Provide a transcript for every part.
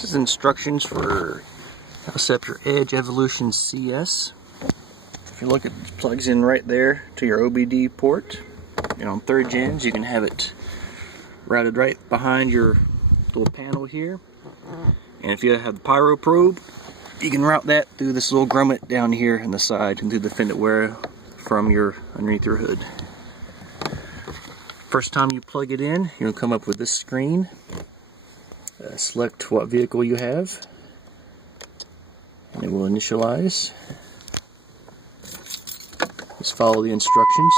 This is instructions for how to set up your Edge Evolution CS. If you look, it plugs in right there to your OBD port. And on 3rd gens, you can have it routed right behind your little panel here. And if you have the pyro probe, you can route that through this little grommet down here in the side and through the fendit wear from your underneath your hood. First time you plug it in, you'll come up with this screen. Select what vehicle you have, and it will initialize. Just follow the instructions.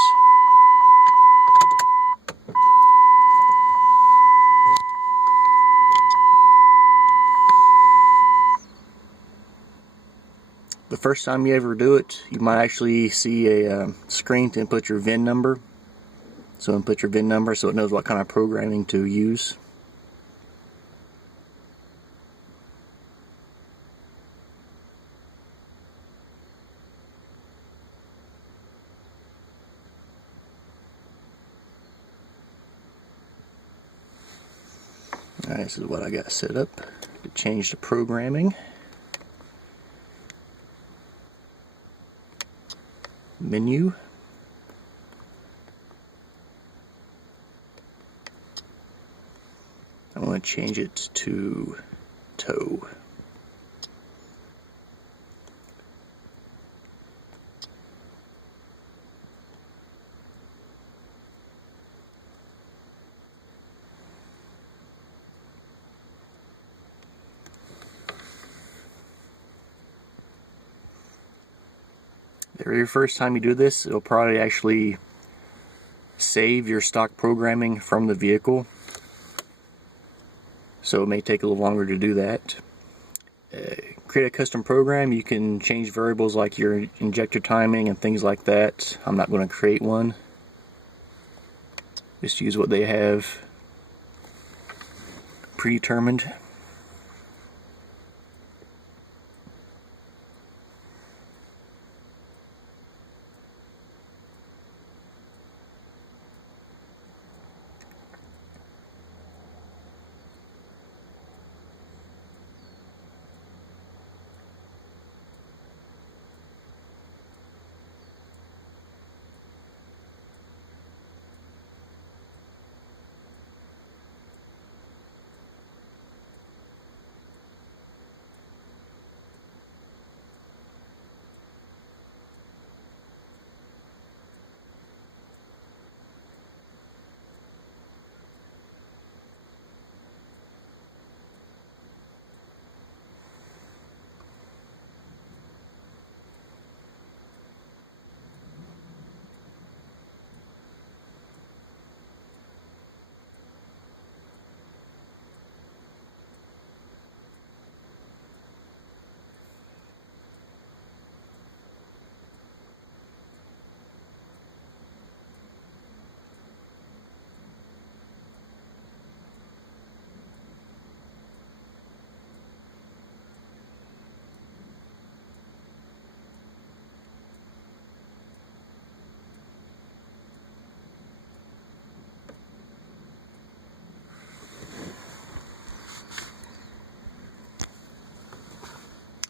The first time you ever do it, you might actually see a screen to input your VIN number. So input your VIN number so it knows what kind of programming to use. Alright, this is what I got set up to change the programming. Menu. I want to change it to tow. The very first time you do this, it'll probably actually save your stock programming from the vehicle. So it may take a little longer to do that. Create a custom program. You can change variables like your injector timing and things like that. I'm not going to create one. Just use what they have predetermined.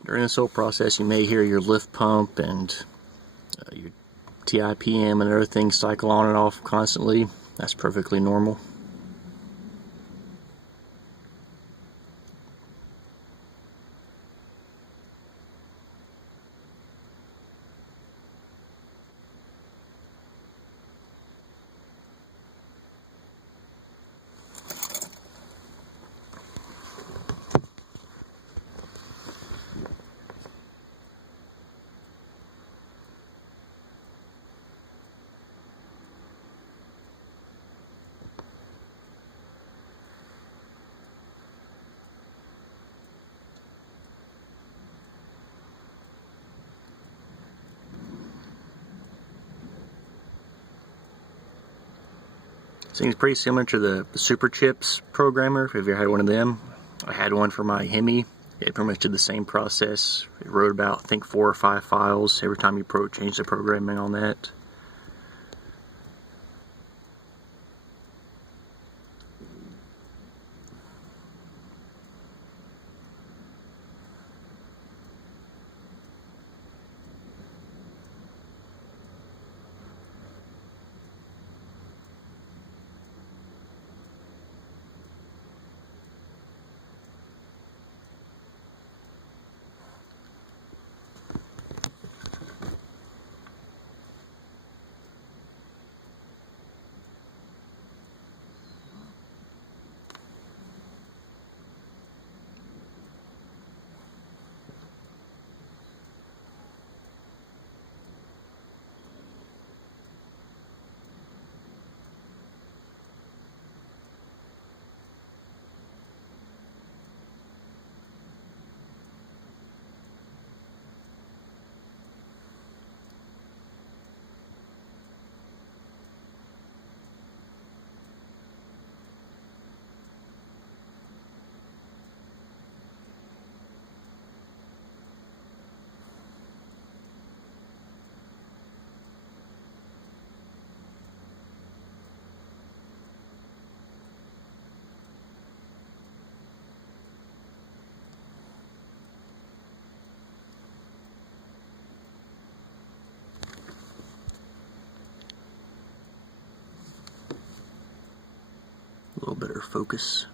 During this whole process, you may hear your lift pump and your TIPM and other things cycle on and off constantly. That's perfectly normal. Seems pretty similar to the Super Chips programmer, if you ever had one of them. I had one for my Hemi. It pretty much did the same process. It wrote about, I think, 4 or 5 files every time you change the programming on that. little better focus.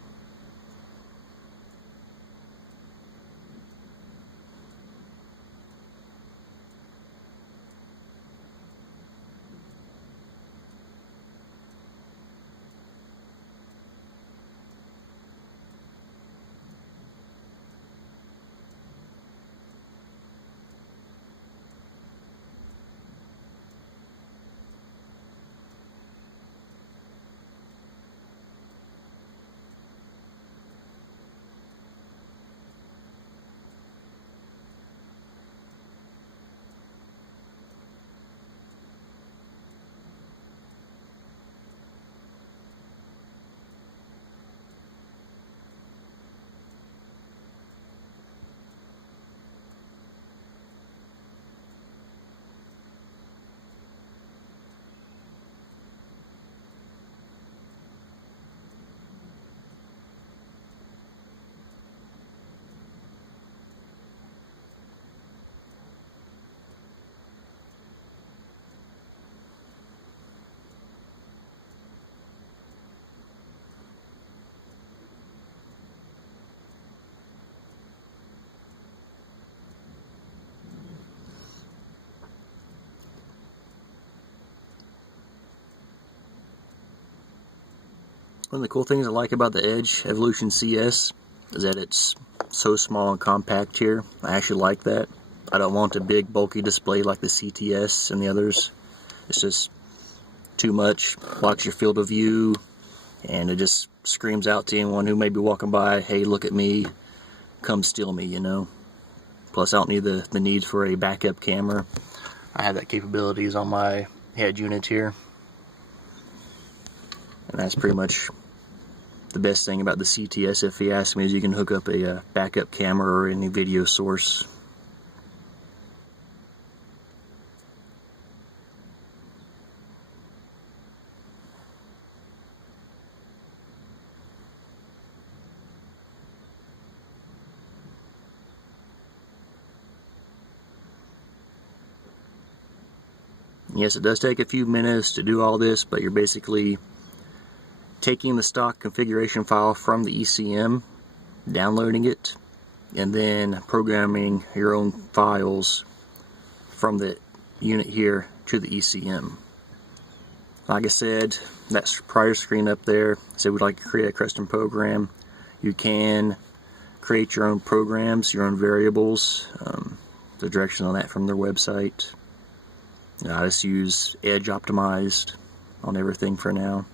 One of the cool things I like about the Edge Evolution CS is that it's so small and compact here. I actually like that. I don't want a big bulky display like the CTS and the others. It's just too much, blocks your field of view, and it just screams out to anyone who may be walking by, hey, look at me, come steal me, you know. Plus I don't need the need for a backup camera. I have that capabilities on my head unit here. And that's pretty much the best thing about the CTS, if you ask me, is you can hook up a backup camera or any video source. Yes, it does take a few minutes to do all this, but you're basically taking the stock configuration file from the ECM, downloading it, and then programming your own files from the unit here to the ECM. Like I said, that prior screen up there said we'd like to create a custom program. You can create your own programs, your own variables. The directions on that from their website. I just use Edge optimized on everything for now.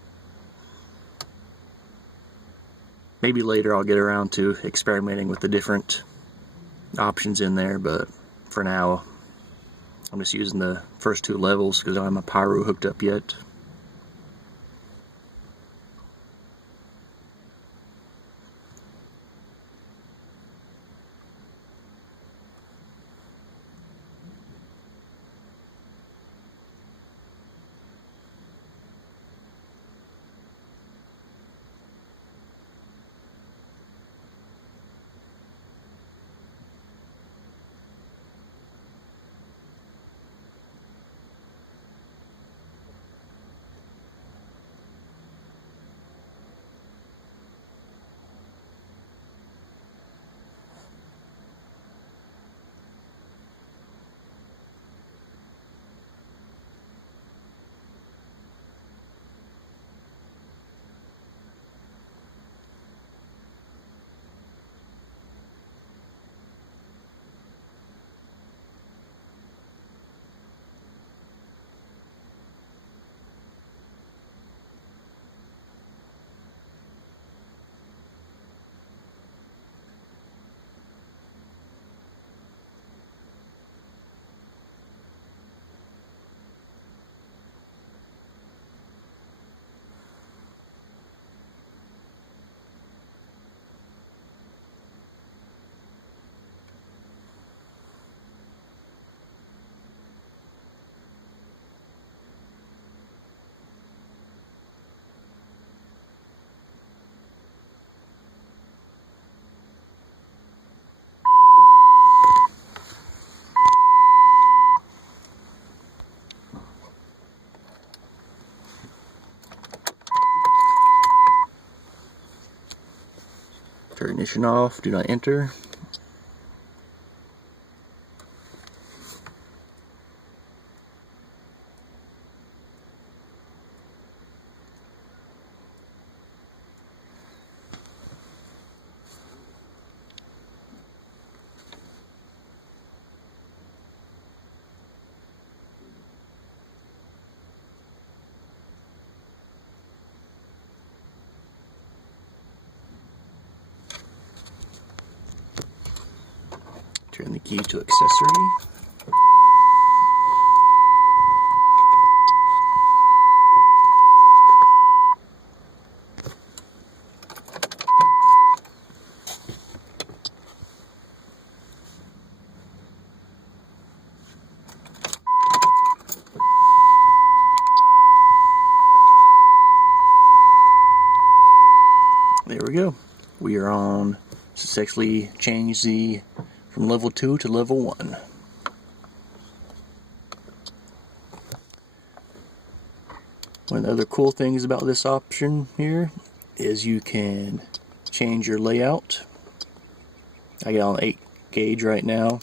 Maybe later I'll get around to experimenting with the different options in there, but for now I'm just using the first two levels because I don't have my pyro hooked up yet. Turn ignition off, do not enter. Turn the key to accessory. There we go. We are on successfully changed from level 2 to level 1. One of the other cool things about this option here is you can change your layout. I got on 8 gauge right now.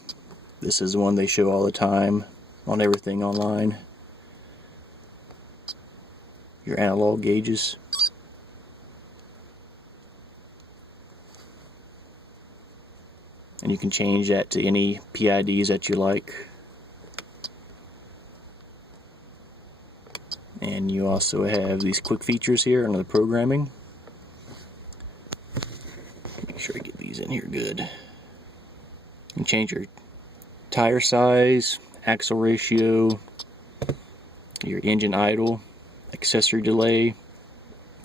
This is the one they show all the time on everything online. Your analog gauges. And you can change that to any PIDs that you like. And you also have these quick features here under the programming. Make sure I get these in here good. You can change your tire size, axle ratio, your engine idle, accessory delay,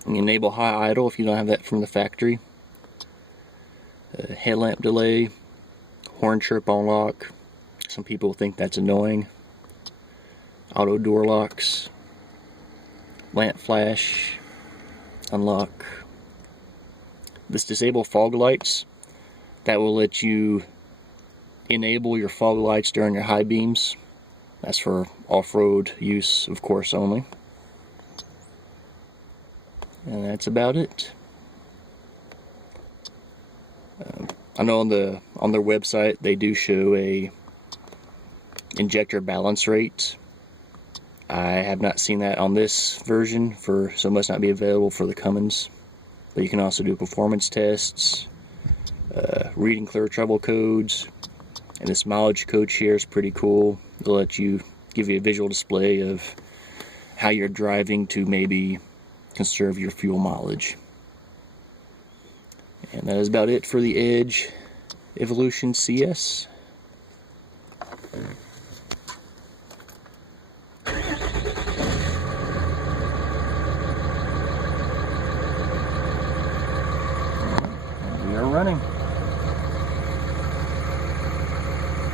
and enable high idle if you don't have that from the factory. Headlamp delay, horn chirp on lock. Some people think that's annoying. Auto door locks, lamp flash, unlock. This disable fog lights, that will let you enable your fog lights during your high beams. That's for off-road use, of course, only. And that's about it. I know on their website they do show a injector balance rate. I have not seen that on this version, so it must not be available for the Cummins. But you can also do performance tests, reading clear trouble codes, and this mileage coach here is pretty cool. It'll let you give you a visual display of how you're driving to maybe conserve your fuel mileage. And that is about it for the Edge Evolution CS.